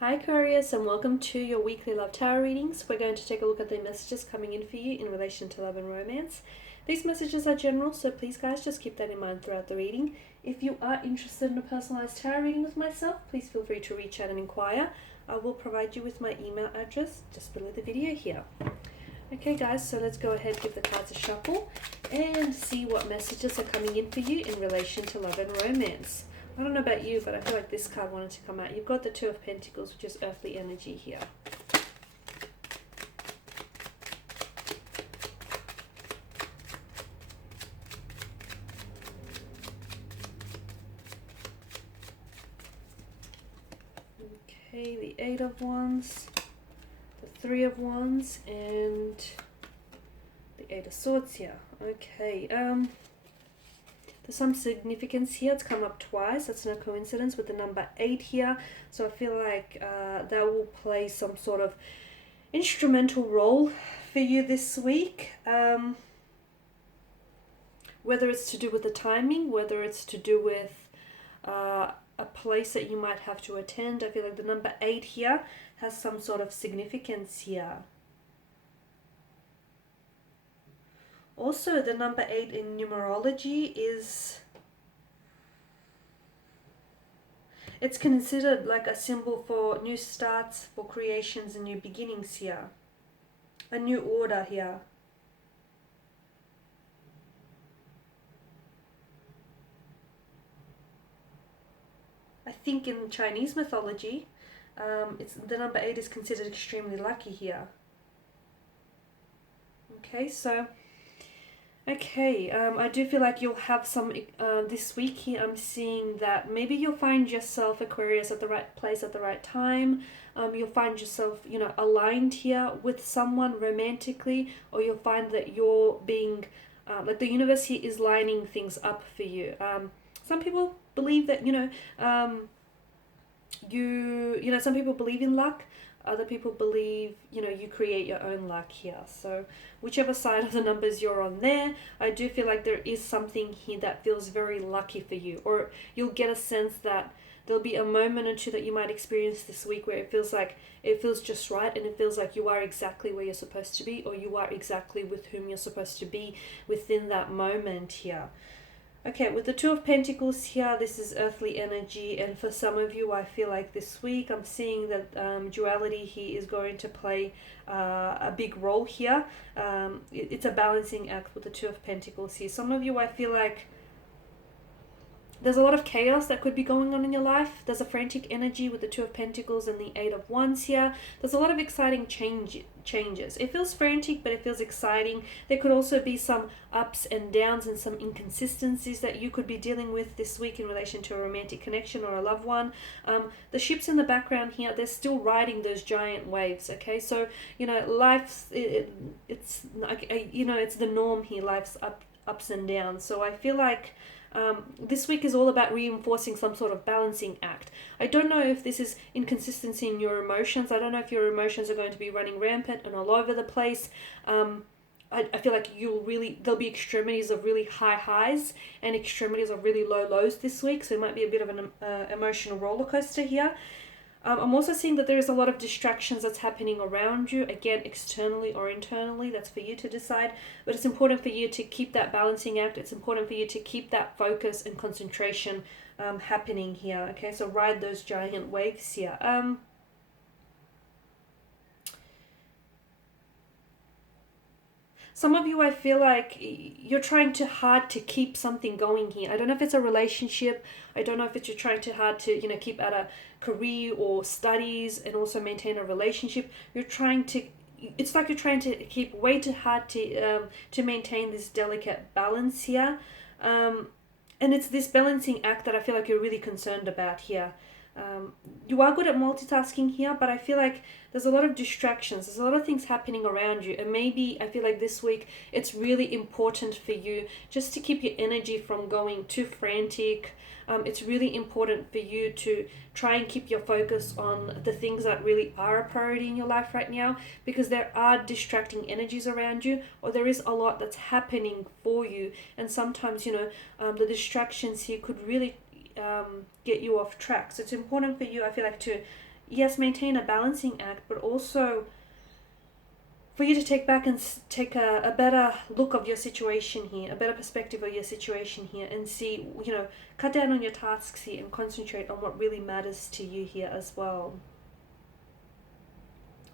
Hi Aquarius, and welcome to your weekly love tarot readings. We're going to take a look at the messages coming in for you in relation to love and romance. These messages are general, so please guys just keep that in mind throughout the reading. If you are interested in a personalized tarot reading with myself, please feel free to reach out and inquire. I will provide you with my email address just below the video here. Okay guys, so let's go ahead, give the cards a shuffle and see what messages are coming in for you in relation to love and romance. I don't know about you, but I feel like this card wanted to come out. You've got the Two of Pentacles, which is earthly energy here. Okay, the Eight of Wands, the Three of Wands, and the Eight of Swords here. Okay, there's some significance here. It's come up twice. That's no coincidence with the number 8 here. So I feel like that will play some sort of instrumental role for you this week. Whether it's to do with the timing, whether it's to do with a place that you might have to attend. I feel like the number 8 here has some sort of significance here. Also, the number 8 in numerology it's considered like a symbol for new starts, for creations and new beginnings here. A new order here. I think in Chinese mythology, the number 8 is considered extremely lucky here. Okay, so I do feel like you'll have some, this week here I'm seeing that maybe you'll find yourself, Aquarius, at the right place at the right time. You'll find yourself, aligned here with someone romantically, or you'll find that you're being, like the universe here is lining things up for you. Some people believe that, some people believe in luck. Other people believe, you create your own luck here. So whichever side of the numbers you're on there, I do feel like there is something here that feels very lucky for you. Or you'll get a sense that there'll be a moment or two that you might experience this week where it feels just right, and it feels like you are exactly where you're supposed to be, or you are exactly with whom you're supposed to be within that moment here. Okay, with the Two of Pentacles here, this is earthly energy, and for some of you, I feel like this week I'm seeing that duality here is going to play a big role here. It's a balancing act with the Two of Pentacles here. Some of you, I feel like there's a lot of chaos that could be going on in your life. There's a frantic energy with the Two of Pentacles and the Eight of Wands here. There's a lot of exciting changes. It feels frantic, but it feels exciting. There could also be some ups and downs and some inconsistencies that you could be dealing with this week in relation to a romantic connection or a loved one. The ships in the background here, they're still riding those giant waves, okay? So, life's, it's the norm here. Life's ups and downs. So I feel like this week is all about reinforcing some sort of balancing act. I don't know if this is inconsistency in your emotions. I don't know if your emotions are going to be running rampant and all over the place. I feel like there'll be extremities of really high highs and extremities of really low lows this week. So it might be a bit of an emotional roller coaster here. I'm also seeing that there is a lot of distractions that's happening around you, again, externally or internally. That's for you to decide. But it's important for you to keep that balancing act. It's important for you to keep that focus and concentration happening here. Okay, so ride those giant waves here. Some of you, I feel like you're trying too hard to keep something going here. I don't know if it's a relationship. I don't know if you're trying too hard to, keep at a career or studies and also maintain a relationship. It's like you're trying to keep way too hard to maintain this delicate balance here. And it's this balancing act that I feel like you're really concerned about here. You are good at multitasking here, but I feel like there's a lot of distractions. There's a lot of things happening around you. And maybe I feel like this week it's really important for you just to keep your energy from going too frantic. It's really important for you to try and keep your focus on the things that really are a priority in your life right now, because there are distracting energies around you, or there is a lot that's happening for you. And sometimes, the distractions here could really get you off track. So it's important for you, I feel like, to yes, maintain a balancing act, but also for you to take back and take a better look of your situation here, a better perspective of your situation here, and see, cut down on your tasks here and concentrate on what really matters to you here as well.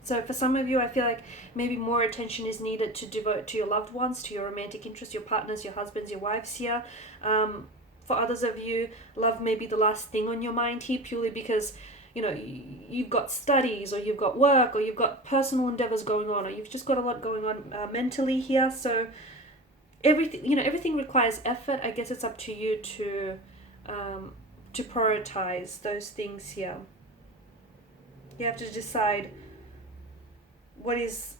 So for some of you, I feel like maybe more attention is needed to devote to your loved ones, to your romantic interests, your partners, your husbands, your wives here. For others of you, love may be the last thing on your mind here, purely because you've got studies, or you've got work, or you've got personal endeavors going on, or you've just got a lot going on mentally here. So everything requires effort. I guess it's up to you to prioritize those things here. You have to decide what is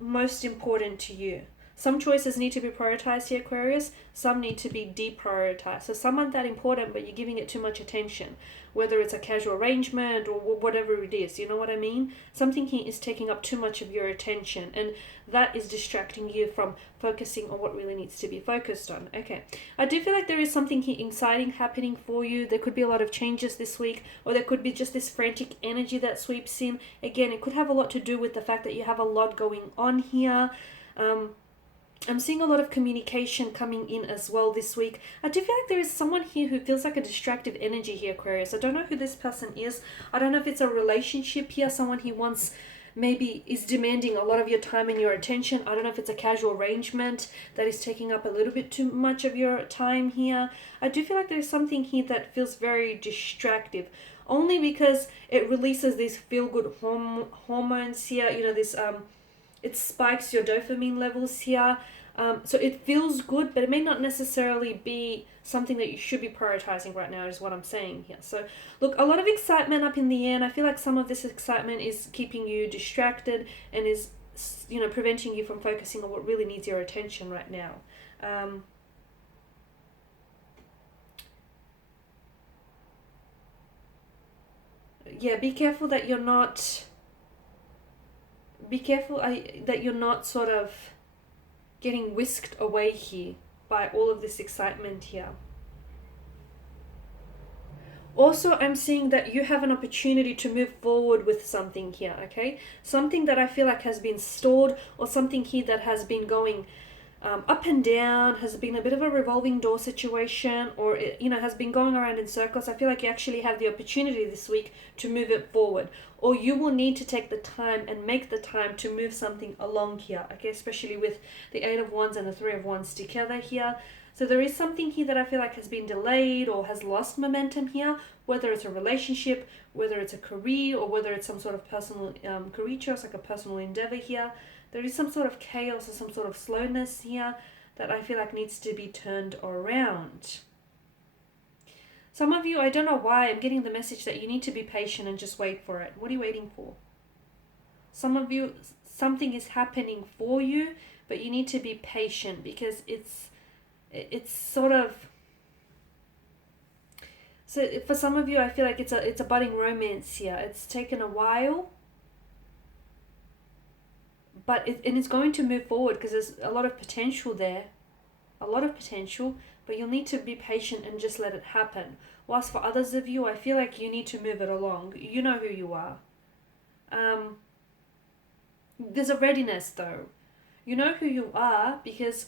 most important to you. Some choices need to be prioritized here, Aquarius. Some need to be deprioritized. So some aren't that important, but you're giving it too much attention. Whether it's a casual arrangement or whatever it is, you know what I mean? Something here is taking up too much of your attention, and that is distracting you from focusing on what really needs to be focused on. Okay, I do feel like there is something here exciting happening for you. There could be a lot of changes this week, or there could be just this frantic energy that sweeps in. Again, it could have a lot to do with the fact that you have a lot going on here. I'm seeing a lot of communication coming in as well this week. I do feel like there is someone here who feels like a distractive energy here, Aquarius. I don't know who this person is. I don't know if it's a relationship here, someone he wants maybe is demanding a lot of your time and your attention. I don't know if it's a casual arrangement that is taking up a little bit too much of your time here. I do feel like there's something here that feels very distractive, only because it releases these feel-good hormones here. It spikes your dopamine levels here. So it feels good, but it may not necessarily be something that you should be prioritizing right now, is what I'm saying here. So look, a lot of excitement up in the air, and I feel like some of this excitement is keeping you distracted and is, preventing you from focusing on what really needs your attention right now. Be careful that you're not... that you're not sort of getting whisked away here by all of this excitement here. Also, I'm seeing that you have an opportunity to move forward with something here, okay? Something that I feel like has been stalled, or something here that has been going up and down, has been a bit of a revolving door situation, or it, has been going around in circles. I feel like you actually have the opportunity this week to move it forward, or you will need to take the time and make the time to move something along here, okay? Especially with the 8 of Wands and the 3 of Wands together here. So there is something here that I feel like has been delayed or has lost momentum here, whether it's a relationship, whether it's a career, or whether it's some sort of personal career choice, like a personal endeavor here. There is some sort of chaos or some sort of slowness here that I feel like needs to be turned around. Some of you, I don't know why, I'm getting the message that you need to be patient and just wait for it. What are you waiting for? Some of you, something is happening for you, but you need to be patient, because it's sort of... So for some of you, I feel like it's a budding romance here. It's taken a while, but it's going to move forward because there's a lot of potential there. A lot of potential, but you'll need to be patient and just let it happen. Whilst for others of you, I feel like you need to move it along. You know who you are. There's a readiness though. You know who you are, because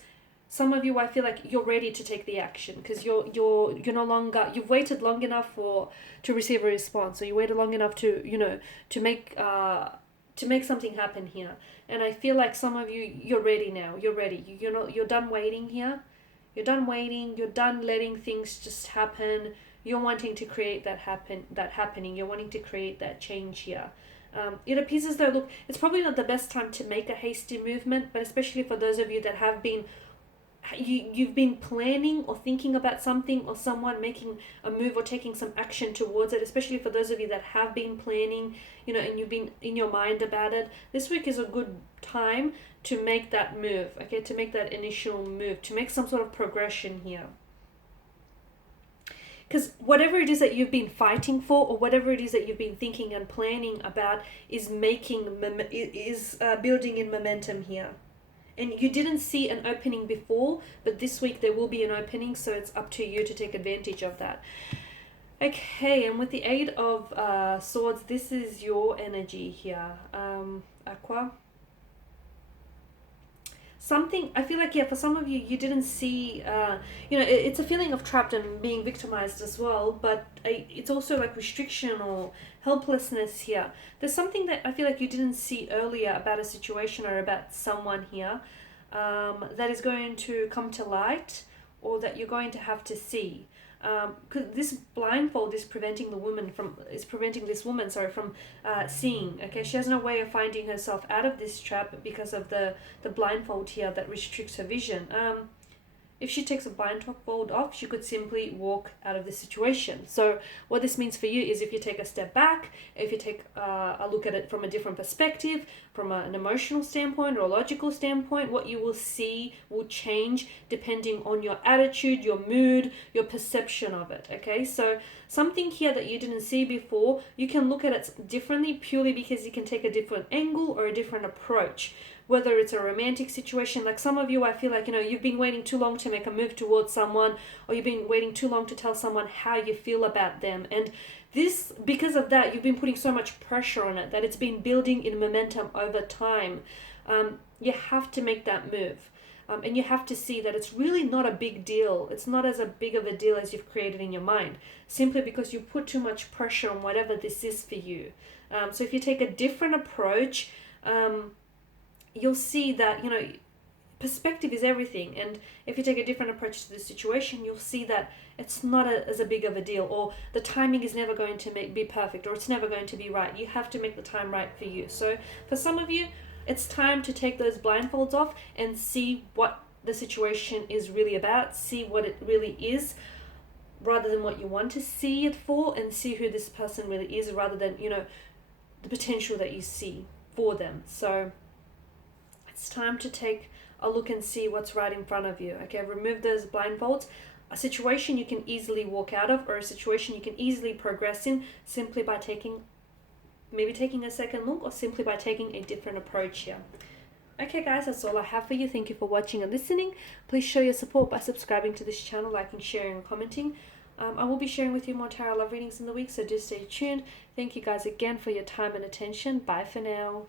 some of you, I feel like you're ready to take the action, because you're no longer, you've waited long enough to receive a response, or you waited long enough to to make something happen here. And I feel like some of you, you're ready now. You're ready. You're done waiting here. You're done waiting. You're done letting things just happen. You're wanting to create that happening. You're wanting to create that change here. It appears as though, look, it's probably not the best time to make a hasty movement, but especially for those of you that have been, you've been planning or thinking about something or someone making a move or taking some action towards it, especially for those of you that have been planning, and you've been in your mind about it. This week is a good time to make that move, okay, to make that initial move, to make some sort of progression here. Because whatever it is that you've been fighting for, or whatever it is that you've been thinking and planning about, is building in momentum here. And you didn't see an opening before, but this week there will be an opening, so it's up to you to take advantage of that. Okay, and with the Eight of Swords, this is your energy here, Aqua. Something, I feel like, yeah, for some of you, you didn't see, it's a feeling of trapped and being victimized as well, but it's also like restriction or helplessness here. There's something that I feel like you didn't see earlier about a situation or about someone here, that is going to come to light, or that you're going to have to see. Because this blindfold is preventing this woman, sorry, from seeing. Okay, she has no way of finding herself out of this trap because of the blindfold here that restricts her vision. If she takes a blindfold off, she could simply walk out of the situation. So what this means for you is, if you take a step back, if you take a look at it from a different perspective, from an emotional standpoint or a logical standpoint, what you will see will change depending on your attitude, your mood, your perception of it. Okay, so something here that you didn't see before, you can look at it differently purely because you can take a different angle or a different approach. Whether it's a romantic situation, like some of you, I feel like, you've been waiting too long to make a move towards someone, or you've been waiting too long to tell someone how you feel about them. And this, because of that, you've been putting so much pressure on it that it's been building in momentum over time. You have to make that move. And you have to see that it's really not a big deal. It's not as a big of a deal as you've created in your mind, simply because you put too much pressure on whatever this is for you. So if you take a different approach, you'll see that, perspective is everything. And if you take a different approach to the situation, you'll see that it's not as a big of a deal, or the timing is never going to be perfect, or it's never going to be right. You have to make the time right for you. So for some of you, it's time to take those blindfolds off and see what the situation is really about, see what it really is, rather than what you want to see it for, and see who this person really is, rather than, the potential that you see for them. So it's time to take a look and see what's right in front of you. Okay, remove those blindfolds. A situation you can easily walk out of, or a situation you can easily progress in, simply by taking a second look, or simply by taking a different approach here. Okay guys, that's all I have for you. Thank you for watching and listening. Please show your support by subscribing to this channel, liking, sharing and commenting. I will be sharing with you more tarot love readings in the week, so do stay tuned. Thank you guys again for your time and attention. Bye for now.